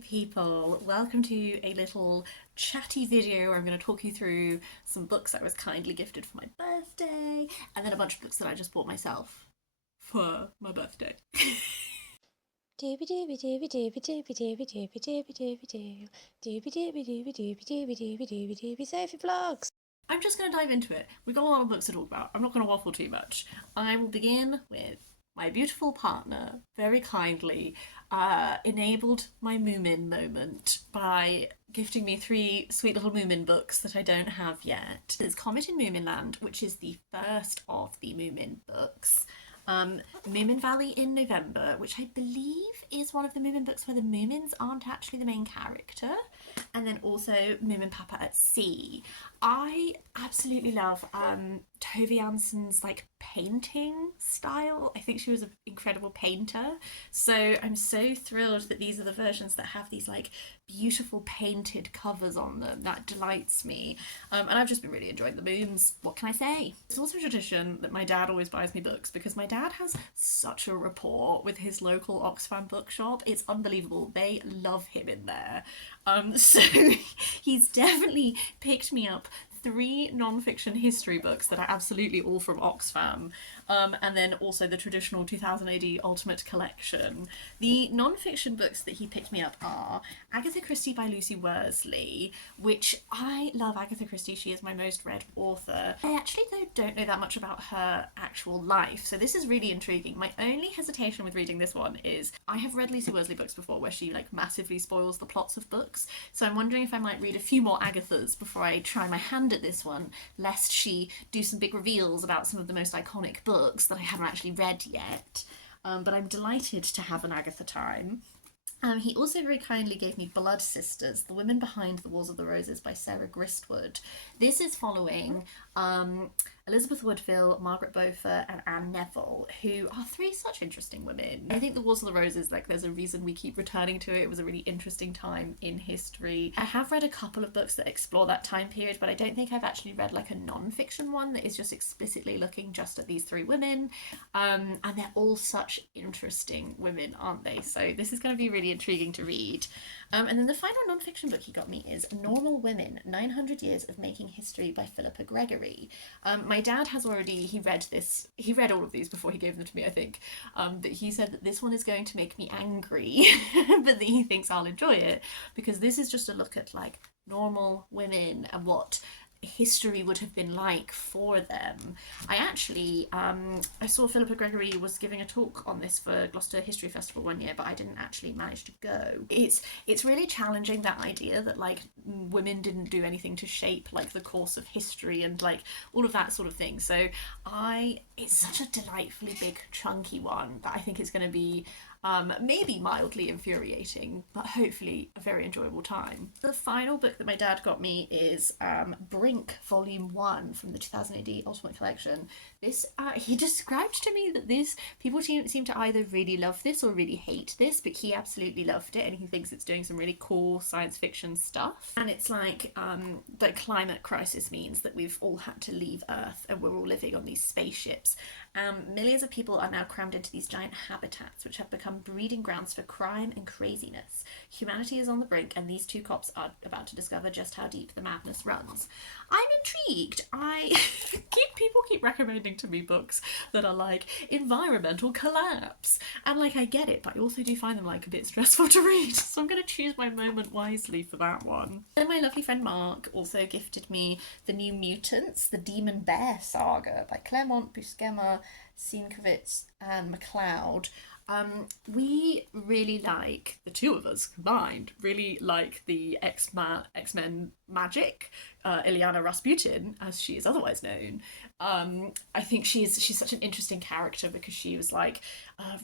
people, welcome to a little chatty video where I'm going to talk you through some books I was kindly gifted for my birthday, and then a bunch of books that I just bought myself for my birthday. Sophie Vlogs. I'm just going to dive into it. We've got a lot of books to talk about. I'm not going to waffle too much. I will begin with my beautiful partner very kindly enabled my Moomin moment by gifting me 3 sweet little Moomin books that I don't have yet. There's Comet in Moominland, which is the first of the Moomin books. Moomin Valley in November, which I believe is one of the Moomin books where the Moomins aren't actually the main character. And then also Moominpappa at Sea. I absolutely love Tove Jansson's painting style. I think she was an incredible painter. So I'm so thrilled that these are the versions that have these beautiful painted covers on them. That delights me. And I've just been really enjoying the Mooms. What can I say? It's also a tradition that my dad always buys me books because my dad has such a rapport with his local Oxfam bookshop. It's unbelievable. They love him in there. So he's definitely picked me up 3 non-fiction history books that are absolutely all from Oxfam, and then also the traditional 2000 AD Ultimate Collection. The non-fiction books that he picked me up are Agatha Christie by Lucy Worsley, which I love Agatha Christie. She is my most read author. I actually don't know that much about her actual life, so this is really intriguing. My only hesitation with reading this one is I have read Lucy Worsley books before where she massively spoils the plots of books, so I'm wondering if I might read a few more Agathas before I try my hand at this one, lest she do some big reveals about some of the most iconic books that I haven't actually read yet. But I'm delighted to have an Agatha time. He also very kindly gave me Blood Sisters, The Women Behind the Walls of the Roses by Sarah Gristwood. This is following Elizabeth Woodville, Margaret Beaufort and Anne Neville, who are 3 such interesting women. I think The Walls of the Roses, there's a reason we keep returning to it. It was a really interesting time in history. I have read a couple of books that explore that time period, but I don't think I've actually read a non-fiction one that is just explicitly looking just at these 3 women. And they're all such interesting women, aren't they? So this is going to be really intriguing to read. And then the final non-fiction book he got me is Normal Women, 900 Years of Making History by Philippa Gregory. My dad has already, he read all of these before he gave them to me, I think, but he said that this one is going to make me angry, but that he thinks I'll enjoy it, because this is just a look at normal women and what history would have been like for them. I saw Philippa Gregory was giving a talk on this for Gloucester History Festival one year, but I didn't actually manage to go. It's really challenging, that idea that women didn't do anything to shape the course of history and all of that sort of thing. So it's such a delightfully big chunky one that I think it's going to be maybe mildly infuriating, but hopefully a very enjoyable time. The final book that my dad got me is Brink Volume 1 from the 2000 AD Ultimate Collection. This, he described to me that people seem to either really love this or really hate this, but he absolutely loved it and he thinks it's doing some really cool science fiction stuff. And it's the climate crisis means that we've all had to leave Earth and we're all living on these spaceships. Millions of people are now crammed into these giant habitats, which have become breeding grounds for crime and craziness. Humanity is on the brink, and these 2 cops are about to discover just how deep the madness runs. I'm intrigued. People keep recommending to me books that are environmental collapse, and I get it, but I also do find them a bit stressful to read, so I'm going to choose my moment wisely for that one. Then my lovely friend Mark also gifted me the new Mutants, the Demon Bear Saga by Claremont, Buscema, Sienkiewicz and McLeod. We really the 2 of us combined, really the X-Men magic, Ilyana Rasputin, as she is otherwise known. I think she's such an interesting character because she was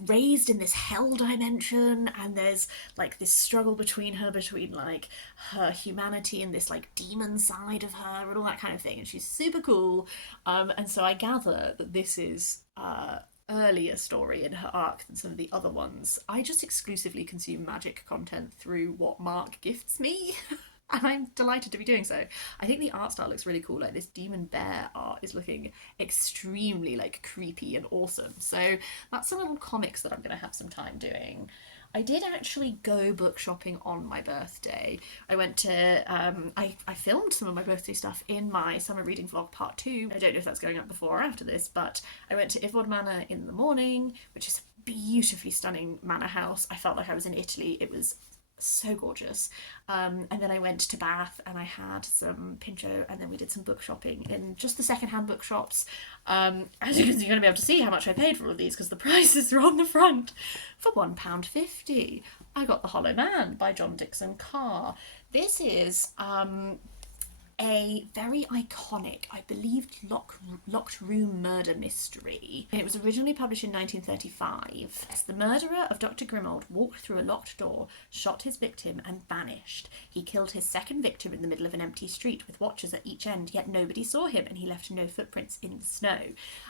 raised in this hell dimension, and there's this struggle between her humanity and this demon side of her and all that kind of thing, and she's super cool. And so I gather that this is earlier story in her arc than some of the other ones. I just exclusively consume magic content through what Mark gifts me. And I'm delighted to be doing so. I think the art style looks really cool. This demon bear art is looking extremely creepy and awesome. So that's some little comics that I'm going to have some time doing. I did actually go book shopping on my birthday. I went to, I filmed some of my birthday stuff in my summer reading vlog part 2. I don't know if that's going up before or after this, but I went to Ivod Manor in the morning, which is a beautifully stunning manor house. I felt like I was in Italy. It was so gorgeous. And then I went to Bath and I had some pincho, and then we did some book shopping in just the secondhand bookshops. As you can see, you're going to be able to see how much I paid for all of these because the prices are on the front. For £1.50, I got The Hollow Man by John Dickson Carr. This is a very iconic, I believe, locked room murder mystery. It was originally published in 1935. The murderer of Dr. Grimold walked through a locked door, shot his victim, and vanished. He killed his second victim in the middle of an empty street with watchers at each end, yet nobody saw him, and he left no footprints in the snow.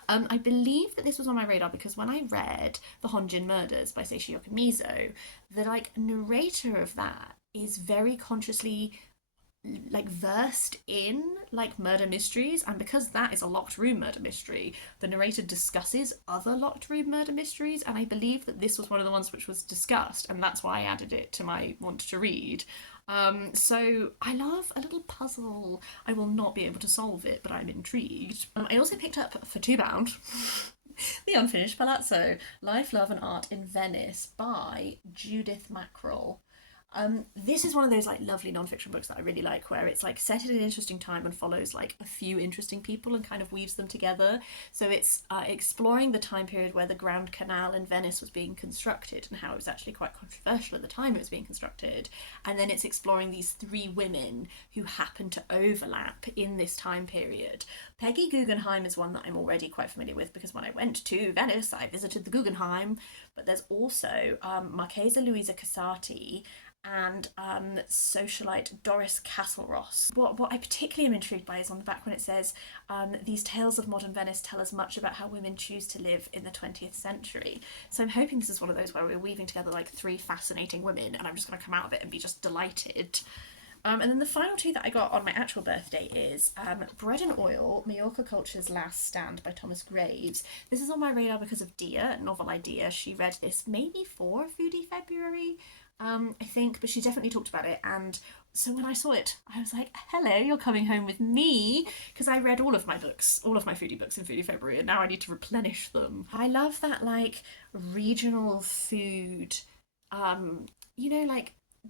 I believe that this was on my radar because when I read The Honjin Murders by Seishi Yokomizo, the narrator of that is very consciously versed in murder mysteries, and because that is a locked room murder mystery, the narrator discusses other locked room murder mysteries, and I believe that this was one of the ones which was discussed, and that's why I added it to my want to read. So I love a little puzzle. I will not be able to solve it, but I'm intrigued. I also picked up for £2 The Unfinished Palazzo, Life, Love and Art in Venice by Judith Mackrell. This is one of those lovely non-fiction books that I really like, where it's set at an interesting time and follows a few interesting people and kind of weaves them together. So it's exploring the time period where the Grand Canal in Venice was being constructed and how it was actually quite controversial at the time it was being constructed. And then it's exploring these 3 women who happen to overlap in this time period. Peggy Guggenheim is one that I'm already quite familiar with because when I went to Venice, I visited the Guggenheim. But there's also Marchesa Luisa Casati and socialite Doris Castleross. What I particularly am intrigued by is on the back when it says, these tales of modern Venice tell us much about how women choose to live in the 20th century. So I'm hoping this is one of those where we're weaving together 3 fascinating women, and I'm just going to come out of it and be just delighted. And then the final 2 that I got on my actual birthday is Bread and Oil, Majorca Culture's Last Stand by Thomas Graves. This is on my radar because of Dia, Novel Idea. She read this maybe for Foodie February, I think, but she definitely talked about it. And so when I saw it, I was like, hello, you're coming home with me, because I read all of my books, all of my foodie books in Foodie February, and now I need to replenish them. I love that regional food,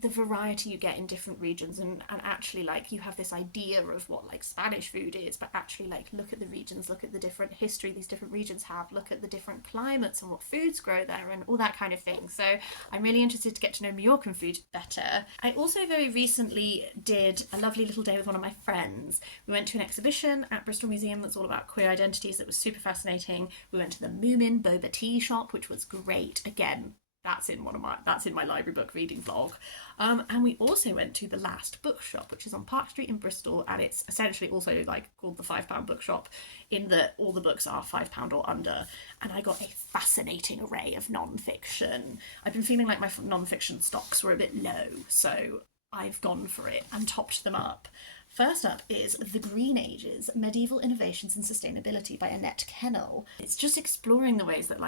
the variety you get in different regions, and actually you have this idea of what Spanish food is, but actually look at the regions, look at the different history these different regions have, look at the different climates and what foods grow there and all that kind of thing. So I'm really interested to get to know Majorcan food better. I also very recently did a lovely little day with one of my friends. We went to an exhibition at Bristol Museum that's all about queer identities. That was super fascinating. We went to the Moomin boba tea shop, which was great. Again, that's in my library book reading vlog. And we also went to the Last Bookshop, which is on Park Street in Bristol, and it's essentially also called the £5 bookshop, in that all the books are £5 or under. And I got a fascinating array of non-fiction. I've been feeling like my non-fiction stocks were a bit low, so I've gone for it and topped them up. First up is The Green Ages, Medieval Innovations in Sustainability by Annette Kehnel. It's just exploring the ways that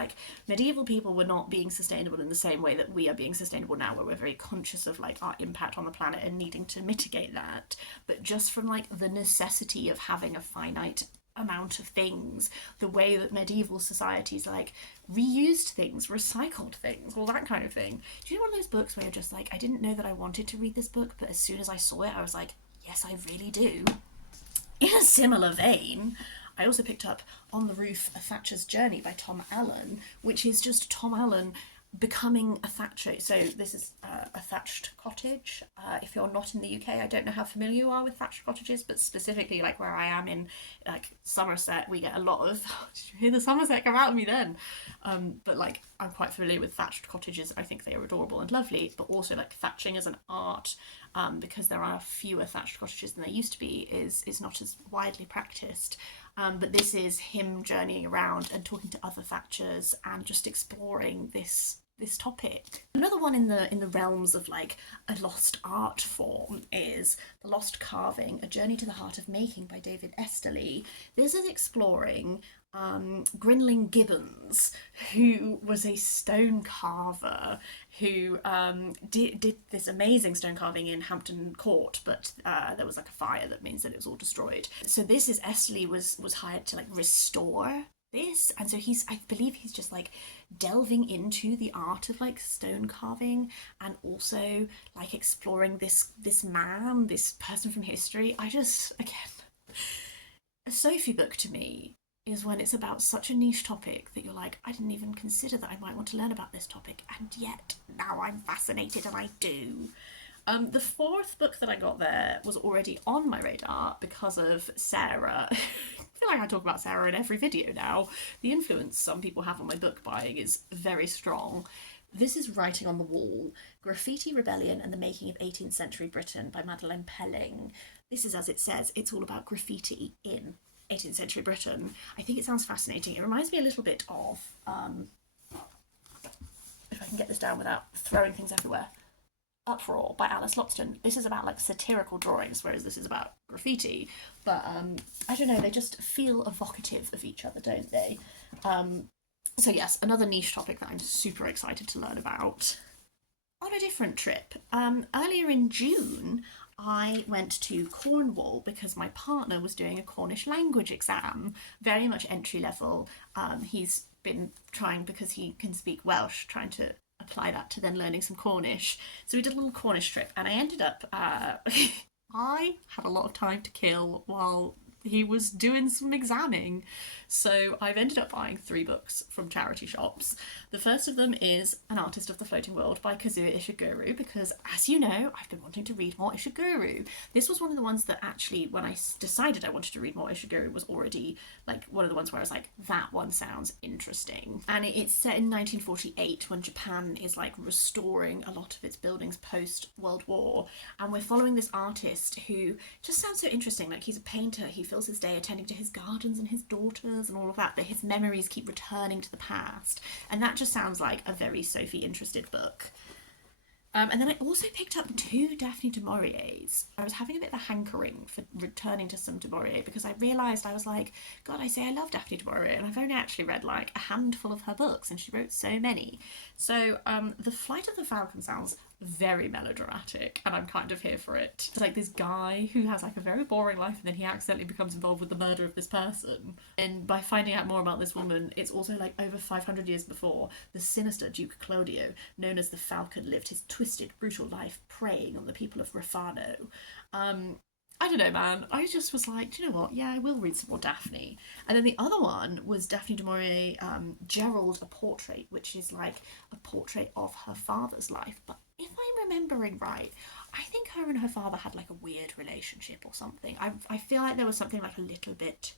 medieval people were not being sustainable in the same way that we are being sustainable now, where we're very conscious of our impact on the planet and needing to mitigate that, but just from the necessity of having a finite amount of things, the way that medieval societies reused things, recycled things, all that kind of thing. Do you know one of those books where you're just I didn't know that I wanted to read this book, but as soon as I saw it I was like, yes, I really do. In a similar vein, I also picked up On the Roof, A Thatcher's Journey by Tom Allen, which is just Tom Allen becoming a Thatcher. So this is a thatched cottage. If you're not in the UK, I don't know how familiar you are with thatched cottages, but specifically where I am in Somerset, we get a lot of, did you hear the Somerset come out of me then? But I'm quite familiar with thatched cottages. I think they are adorable and lovely, but also thatching as an art, because there are fewer thatched cottages than there used to be, is not as widely practiced. But this is him journeying around and talking to other thatchers and just exploring this topic. Another one in the realms of a lost art form is The Lost Carving, A Journey to the Heart of Making by David Esterly. This is exploring Grinling Gibbons, who was a stone carver who did this amazing stone carving in Hampton Court, but there was like a fire that means that it was all destroyed. So this is Estley was hired to like restore this, and so I believe he's just like delving into the art of like stone carving and also like exploring this person from history. Again, a Sophie book to me is when it's about such a niche topic that you're like, I didn't even consider that I might want to learn about this topic, and yet now I'm fascinated and I do. The fourth book that I got there was already on my radar because of Sarah. I feel like I talk about Sarah in every video now. The influence some people have on my book buying is very strong. This is Writing on the Wall, Graffiti, Rebellion and the Making of 18th Century Britain by Madeleine Pelling. This is, as it says, it's all about graffiti in 18th century Britain. I think it sounds fascinating. It reminds me a little bit of, if I can get this down without throwing things everywhere, Uproar by Alice Loxton. This is about like satirical drawings, whereas this is about graffiti. But I don't know, they just feel evocative of each other, don't they? So yes, another niche topic that I'm super excited to learn about. On a different trip, earlier in June, I went to Cornwall because my partner was doing a Cornish language exam, very much entry level. He's been trying, because he can speak Welsh, trying to apply that to then learning some Cornish. So we did a little Cornish trip, and I ended up, I had a lot of time to kill while he was doing some examining. So I've ended up buying 3 books from charity shops. The first of them is An Artist of the Floating World by Kazuo Ishiguro, because as you know, I've been wanting to read more Ishiguro. This was one of the ones that actually, when I decided I wanted to read more Ishiguro, was already like one of the ones where I was like, that one sounds interesting. And it's set in 1948 when Japan is like restoring a lot of its buildings post World War. And we're following this artist who just sounds so interesting. Like, he's a painter, he fills his day attending to his gardens and his daughters and all of that, but his memories keep returning to the past. And that just sounds like a very Sophie interested book. And then I also picked up 2 Daphne du Maurier's. I was having a bit of a hankering for returning to some du Maurier because I realised, I was like, God, I say I love Daphne du Maurier, and I've only actually read like a handful of her books, and she wrote so many. So The Flight of the Falcon sounds very melodramatic, and I'm kind of here for it. It's like this guy who has like a very boring life, and then he accidentally becomes involved with the murder of this person. And by finding out more about this woman, it's also like over 500 years before, the sinister Duke Claudio, known as the Falcon, lived his twisted, brutal life preying on the people of Rafano. I don't know, man. I just was like, do you know what? Yeah, I will read some more Daphne. And then the other one was Daphne du Maurier, Gerald, a Portrait, which is like a portrait of her father's life. But if I'm remembering right, I think her and her father had like a weird relationship or something. I feel like there was something like a little bit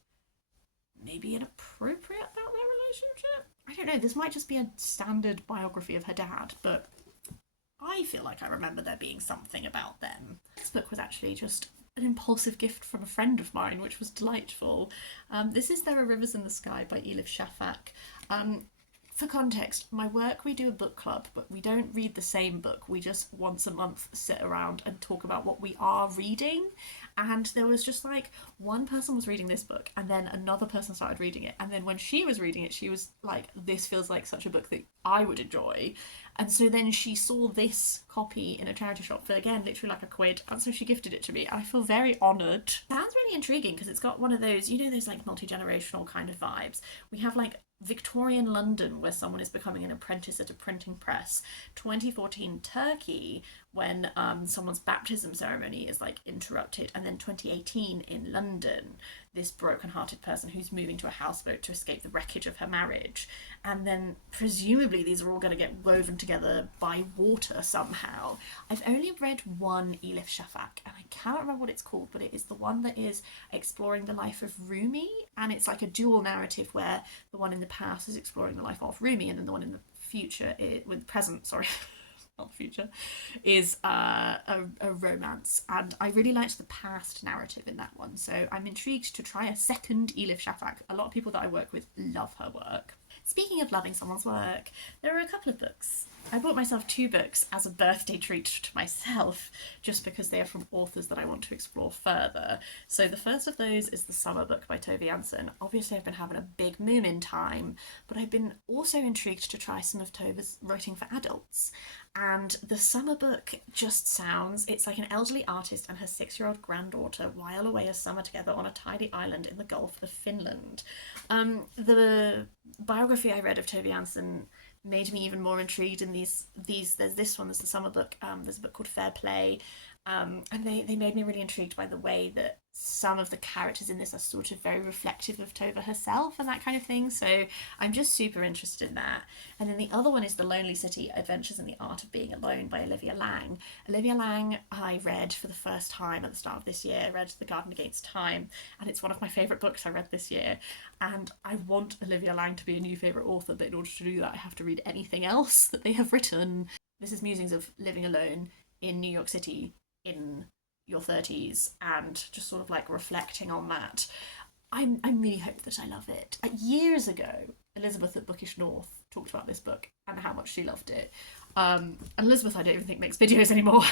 maybe inappropriate about their relationship. I don't know, this might just be a standard biography of her dad, but I feel like I remember there being something about them. This book was actually just an impulsive gift from a friend of mine, which was delightful. This is There Are Rivers in the Sky by Elif Shafak. For context, my work, we do a book club, but we don't read the same book. We just once a month sit around and talk about what we are reading. And there was just like, one person was reading this book and then another person started reading it. And then when she was reading it, she was like, this feels like such a book that I would enjoy. And so then she saw this copy in a charity shop for, again, literally like £1. And so she gifted it to me. And I feel very honoured. Sounds really intriguing because it's got one of those, you know, those like multi-generational kind of vibes. We have like Victorian London, where someone is becoming an apprentice at a printing press. 2014 Turkey, when someone's baptism ceremony is like interrupted. And then 2018 in London, this broken-hearted person who's moving to a houseboat to escape the wreckage of her marriage. And then presumably these are all going to get woven together by water somehow. I've only read one Elif Shafak, and I cannot remember what it's called, but it is the one that is exploring the life of Rumi, and it's like a dual narrative where the one in the past is exploring the life of Rumi, and then the one in the future, not the future, is a romance. And I really liked the past narrative in that one, so I'm intrigued to try a second Elif Shafak. A lot of people that I work with love her work. Speaking of loving someone's work, there are a couple of books I bought myself 2 books as a birthday treat to myself, just because they are from authors that I want to explore further. So the first of those is The Summer Book by Tove Jansson. Obviously I've been having a big Moomin time, but I've been also intrigued to try some of Tove's writing for adults. And The Summer Book just sounds, it's like an elderly artist and her 6-year-old granddaughter while away a summer together on a tiny island in the Gulf of Finland. The biography I read of Tove Jansson made me even more intrigued in these there's this one, there's The Summer Book, there's a book called Fair Play, and they made me really intrigued by the way that some of the characters in this are sort of very reflective of Tove herself and that kind of thing, so I'm just super interested in that. And then the other one is The Lonely City, Adventures in the Art of Being Alone by Olivia Laing. Olivia Laing I read for the first time at the start of this year. I read The Garden Against Time, and it's one of my favourite books I read this year, and I want Olivia Laing to be a new favourite author, but in order to do that I have to read anything else that they have written. This is musings of living alone in New York City in your 30s and just sort of like reflecting on that. I really hope that I love it. Years ago, Elizabeth at Bookish North talked about this book and how much she loved it. And Elizabeth I don't even think makes videos anymore,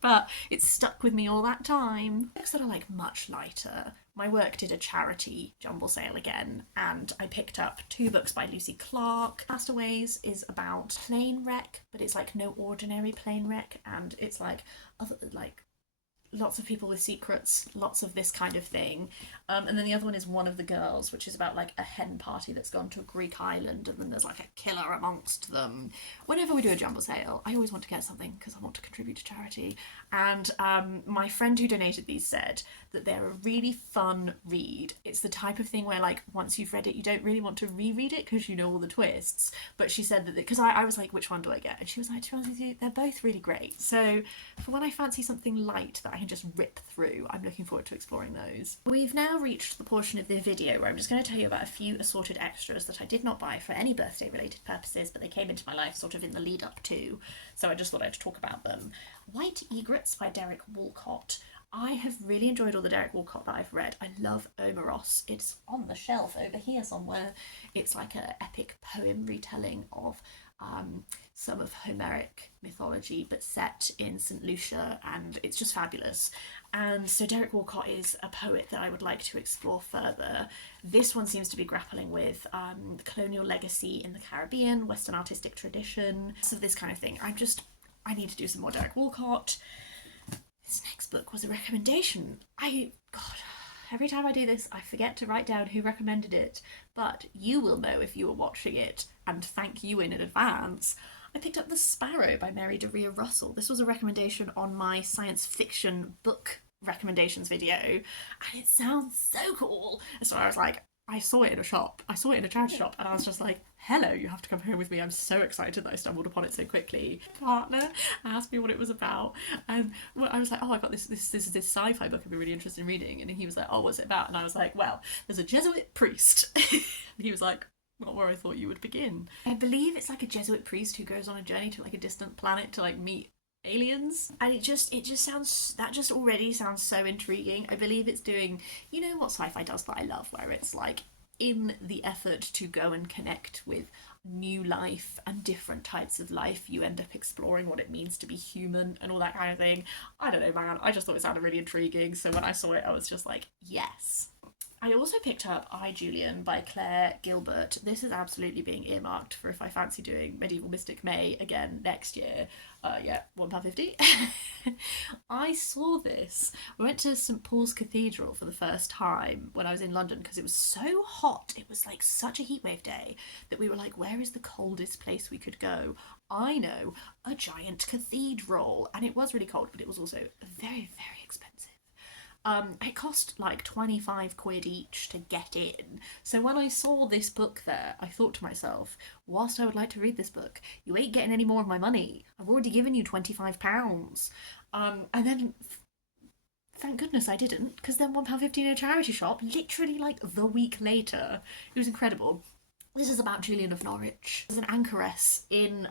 but it's stuck with me all that time. Books that are like much lighter. My work did a charity jumble sale again, and I picked up 2 books by Lucy Clark. Castaways is about plane wreck, but it's like no ordinary plane wreck, and it's like other like lots of people with secrets, lots of this kind of thing. And then the other one is One of the Girls, which is about like a hen party that's gone to a Greek island and then there's like a killer amongst them. Whenever we do a jumble sale, I always want to get something because I want to contribute to charity. And my friend who donated these said that they're a really fun read. It's the type of thing where like once you've read it, you don't really want to reread it because you know all the twists. But she said that, because I was like, which one do I get? And she was like, to be honest with you, they're both really great. So for when I fancy something light that I can just rip through, I'm looking forward to exploring those. We've now reached the portion of the video where I'm just going to tell you about a few assorted extras that I did not buy for any birthday related purposes, but they came into my life sort of in the lead up to, so I just thought I'd talk about them. White Egrets by Derek Walcott. I have really enjoyed all the Derek Walcott that I've read. I love Omeros. It's on the shelf over here somewhere. It's like an epic poem retelling of some of Homeric mythology, but set in St. Lucia, and it's just fabulous. And so Derek Walcott is a poet that I would like to explore further. This one seems to be grappling with the colonial legacy in the Caribbean, Western artistic tradition, so this kind of thing. I need to do some more Derek Walcott. This next book was a recommendation. God, every time I do this, I forget to write down who recommended it, but you will know if you were watching it, and thank you in advance. I picked up The Sparrow by Mary Doria Russell. This was a recommendation on my science fiction book recommendations video, and it sounds so cool. So I was like, I saw it in a shop. I saw it in a charity shop, and I was just like, hello, you have to come home with me. I'm so excited that I stumbled upon it so quickly. Partner asked me what it was about, and I was like, oh, I got this is this sci-fi book I'd be really interested in reading. And he was like, oh, what's it about? And I was like, well, there's a Jesuit priest. And he was like, not where I thought you would begin. I believe it's like a Jesuit priest who goes on a journey to like a distant planet to like meet aliens, and it just sounds, that just already sounds so intriguing. I believe it's doing, you know what sci-fi does that I love, where it's like in the effort to go and connect with new life and different types of life, you end up exploring what it means to be human and all that kind of thing. I don't know, man, I just thought it sounded really intriguing, so when I saw it I was just like, yes. I also picked up I, Julian by Claire Gilbert. This is absolutely being earmarked for if I fancy doing Medieval Mystic May again next year. Yeah, £1.50. I saw this. We went to St Paul's Cathedral for the first time when I was in London because it was so hot. It was like such a heatwave day that we were like, where is the coldest place we could go? I know, a giant cathedral. And it was really cold, but it was also very, very expensive. It cost like 25 quid each to get in. So when I saw this book there, I thought to myself, whilst I would like to read this book, you ain't getting any more of my money. I've already given you £25. And then, thank goodness I didn't, because then £1.50 in a charity shop, literally like the week later. It was incredible. This is about Julian of Norwich. As an anchoress in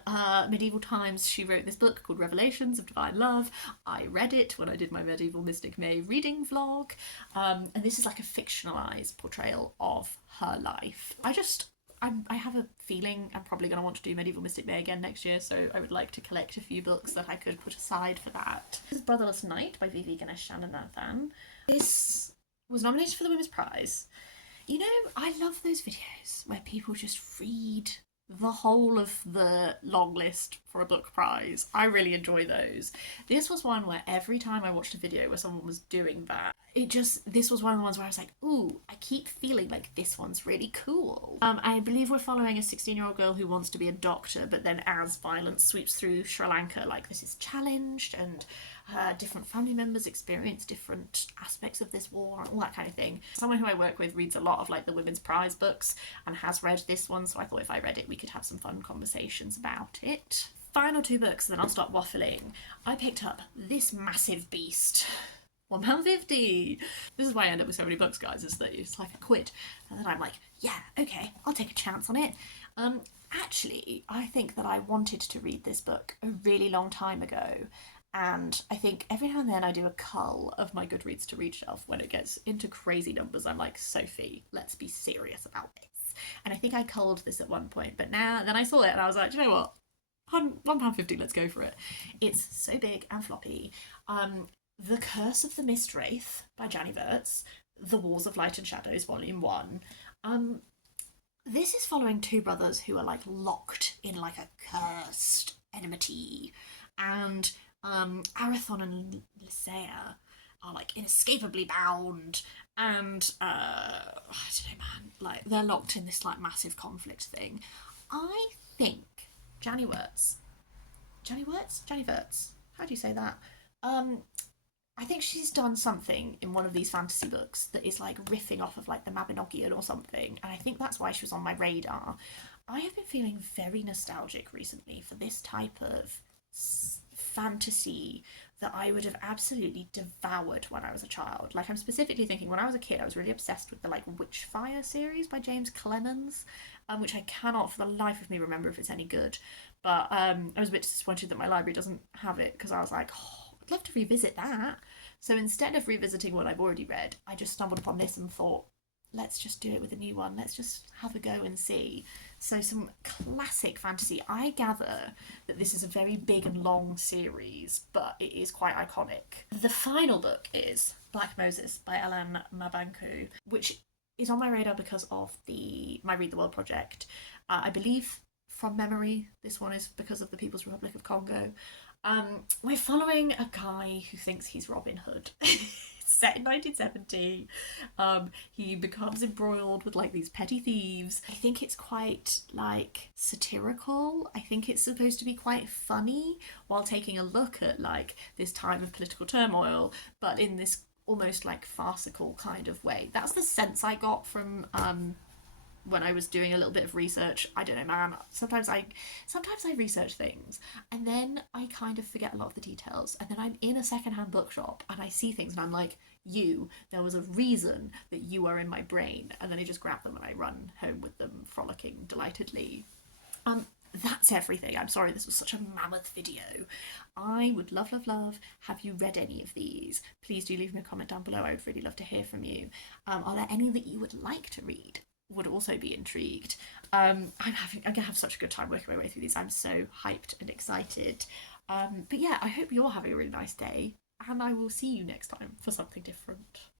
medieval times, she wrote this book called Revelations of Divine Love. I read it when I did my Medieval Mystic May reading vlog. And this is like a fictionalised portrayal of her life. I have a feeling I'm probably going to want to do Medieval Mystic May again next year, so I would like to collect a few books that I could put aside for that. This is Brotherless Night by V.V. Ganesh Shananathan. This was nominated for the Women's Prize. You know, I love those videos where people just read the whole of the long list for a book prize. I really enjoy those. This was one where every time I watched a video where someone was doing that, this was one of the ones where I was like, ooh, I keep feeling like this one's really cool. I believe we're following a 16-year-old girl who wants to be a doctor, but then as violence sweeps through Sri Lanka, like this is challenged, and different family members experience different aspects of this war, all that kind of thing. Someone who I work with reads a lot of like the Women's Prize books and has read this one, so I thought if I read it we could have some fun conversations about it. Final two books, then I'll stop waffling. I picked up this massive beast. £1.50. This is why I end up with so many books, guys, is that it's like a quid. And then I'm like, yeah, okay, I'll take a chance on it. Actually, I think that I wanted to read this book a really long time ago. And I think every now and then I do a cull of my Goodreads to read shelf when it gets into crazy numbers. I'm like, Sophie, let's be serious about this. And I think I culled this at one point, but then I saw it and I was like, do you know what? £1.50, let's go for it. It's so big and floppy. The Curse of the Mist Wraith by Janny Wirtz, The Wars of Light and Shadows, Volume 1. This is following two brothers who are like locked in like a cursed enmity, and Arathon and Lysaea are like inescapably bound, and I don't know, man, like they're locked in this like massive conflict thing. I think Janny Wirtz, how do you say that? I think she's done something in one of these fantasy books that is like riffing off of like the Mabinogion or something, and I think that's why she was on my radar. I have been feeling very nostalgic recently for this type of fantasy that I would have absolutely devoured when I was a child. Like, I'm specifically thinking when I was a kid I was really obsessed with the like Witchfire series by James Clemens, which I cannot for the life of me remember if it's any good, but I was a bit disappointed that my library doesn't have it, because I was like, oh, I'd love to revisit that. So instead of revisiting what I've already read, I just stumbled upon this and thought, let's just do it with a new one. Let's just have a go and see. So some classic fantasy. I gather that this is a very big and long series, but it is quite iconic. The final book is Black Moses by Alan Mabanku, which is on my radar because of my Read the World project. I believe from memory this one is because of the People's Republic of Congo. We're following a guy who thinks he's Robin Hood. It's set in 1970. He becomes embroiled with like these petty thieves. I think it's quite like satirical. I think it's supposed to be quite funny while taking a look at like this time of political turmoil, but in this almost like farcical kind of way. That's the sense I got from when I was doing a little bit of research. I don't know, man, sometimes I research things and then I kind of forget a lot of the details, and then I'm in a secondhand bookshop and I see things and I'm like, there was a reason that you are in my brain, and then I just grab them and I run home with them, frolicking delightedly. That's everything. I'm sorry this was such a mammoth video. I would love, have you read any of these? Please do leave me a comment down below. I would really love to hear from you. Are there any that you would like to read? Would also be intrigued. I'm gonna have such a good time working my way through these. I'm so hyped and excited. But yeah, I hope you're having a really nice day, and I will see you next time for something different.